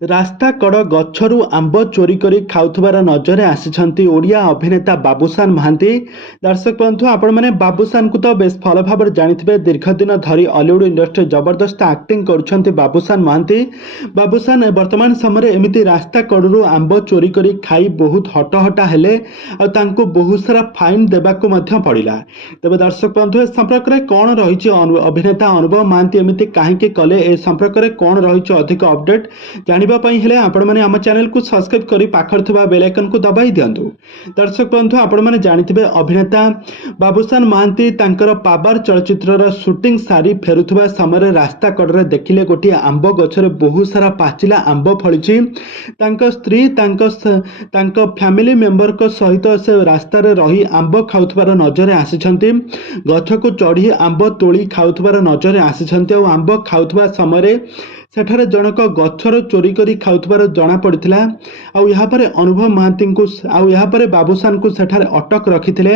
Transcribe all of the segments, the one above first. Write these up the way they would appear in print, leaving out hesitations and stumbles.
ରାସ୍ତା କଡ଼ ଗଛରୁ ଆମ୍ବ ଚୋରି କରି ଖାଉଥିବାର ନଜରରେ ଆସିଛନ୍ତି ଓଡ଼ିଆ ଅଭିନେତା ବାବୁସାନ ମହାନ୍ତି। ଦର୍ଶକ ବନ୍ଧୁ, ଆପଣମାନେ ବାବୁସାନଙ୍କୁ ତ ବେଶ ଭଲ ଭାବରେ ଜାଣିଥିବେ। ଦୀର୍ଘ ଦିନ ଧରି ଅଲିଉଡ ଇଣ୍ଡଷ୍ଟ୍ରି ଜବରଦସ୍ତ ଆକ୍ଟିଂ କରୁଛନ୍ତି ବାବୁସାନ ମହାନ୍ତି। ବାବୁସାନ ବର୍ତ୍ତମାନ ସମୟରେ ଏମିତି ରାସ୍ତା କଡ଼ରୁ ଆମ୍ବ ଚୋରି କରି ଖାଇ ବହୁତ ହଟହଟା ହେଲେ ଆଉ ତାଙ୍କୁ ବହୁତ ସାରା ଫାଇନ୍ ଦେବାକୁ ମଧ୍ୟ ପଡ଼ିଲା। ତେବେ ଦର୍ଶକ ବନ୍ଧୁ, ଏ ସମ୍ପର୍କରେ କ'ଣ ରହିଛି, ଅଭିନେତା ଅନୁଭବ ମହାନ୍ତି ଏମିତି କାହିଁକି କଲେ, ଏ ସମ୍ପର୍କରେ କ'ଣ ରହିଛି ଅଧିକ ଅପଡେଟ୍ ଜାଣିବା ପାଇଁ ହେଲେ ଆପଣମାନେ ଆମ ଚ୍ୟାନେଲକୁ ସବସ୍କ୍ରାଇବ କରି ପାଖରେ ଥିବା ବେଲ୍ ଆଇକନକୁ ଦବାଇ ଦିଅନ୍ତୁ। ଦର୍ଶକ ବନ୍ଧୁ, ଆପଣମାନେ ଜାଣିଥିବେ ଅଭିନେତା ବାବୁସାନ ମହାନ୍ତି ତାଙ୍କର ପାବାର୍ ଚଳଚ୍ଚିତ୍ରର ସୁଟିଂ ସାରି ଫେରୁଥିବା ସମୟରେ ରାସ୍ତା କଡ଼ରେ ଦେଖିଲେ ଗୋଟିଏ ଆମ୍ବ ଗଛରେ ବହୁତ ସାରା ପାଚିଲା ଆମ୍ବ ଫଳିଛି। ତାଙ୍କ ସ୍ତ୍ରୀ ତାଙ୍କ ଫ୍ୟାମିଲି ମେମ୍ବରଙ୍କ ସହିତ ସେ ରାସ୍ତାରେ ରହି ଆମ୍ବ ଖାଉଥିବାର ନଜରରେ ଆସିଛନ୍ତି। ଗଛକୁ ଚଢ଼ି ଆମ୍ବ ତୋଳି ଖାଉଥିବାର ନଜରରେ ଆସିଛନ୍ତି। ଆଉ ଆମ୍ବ ଖାଉଥିବା ସମୟରେ ସେଠାରେ ଜଣକ ଗଛର ଚୋରି କରି ଖାଉଥିବାର ଜଣାପଡ଼ିଥିଲା। ଆଉ ଏହାପରେ ଅନୁଭବ ମହାନ୍ତିଙ୍କୁ ଏହାପରେ ବାବୁସାନଙ୍କୁ ସେଠାରେ ଅଟକ ରଖିଥିଲେ।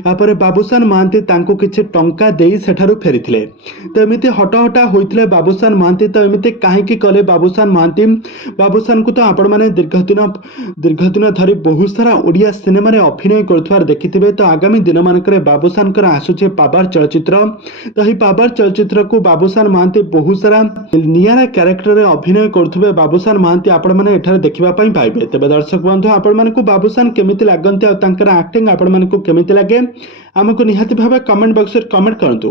ଏହାପରେ ବାବୁସାନ ମହାନ୍ତି ତାଙ୍କୁ କିଛି ଟଙ୍କା ଦେଇ ସେଠାରୁ ଫେରିଥିଲେ। ତ ଏମିତି ହଟହଟା ହୋଇଥିଲେ ବାବୁସାନ ମହାନ୍ତି। ତ ଏମିତି କାହିଁକି କଲେ ବାବୁସାନ ମହାନ୍ତି? ବାବୁସାନଙ୍କୁ ତ ଆପଣମାନେ ଦୀର୍ଘଦିନ ଧରି ବହୁତ ସାରା ଓଡ଼ିଆ ସିନେମାରେ ଅଭିନୟ କରୁଥିବାର ଦେଖିଥିବେ। ତ ଆଗାମୀ ଦିନମାନଙ୍କରେ ବାବୁସାନଙ୍କର ଆସୁଛି ପାବାର୍ ଚଳଚ୍ଚିତ୍ର। ତ ଏହି ପାବାର୍ ଚଳଚ୍ଚିତ୍ରକୁ ବାବୁସାନ ମହାନ୍ତି ବହୁତ ସାରା ନିଆରା କ୍ୟାରେକ୍ଟରରେ ଅଭିନୟ କରୁଥିବେ ବାବୁସାନ ମହାନ୍ତି ଆପଣମାନେ ଏଠାରେ ଦେଖିବା ପାଇଁ ପାଇବେ। ତେବେ ଦର୍ଶକ ବନ୍ଧୁ, ଆପଣମାନଙ୍କୁ ବାବୁସାନ କେମିତି ଲାଗନ୍ତି ଆଉ ତାଙ୍କର ଆକ୍ଟିଂ ଆପଣମାନଙ୍କୁ କେମିତି ଲାଗେ, ଆମକୁ ନିହାତି ଭାବେ କମେଣ୍ଟ ବକ୍ସରେ କମେଣ୍ଟ କରନ୍ତୁ।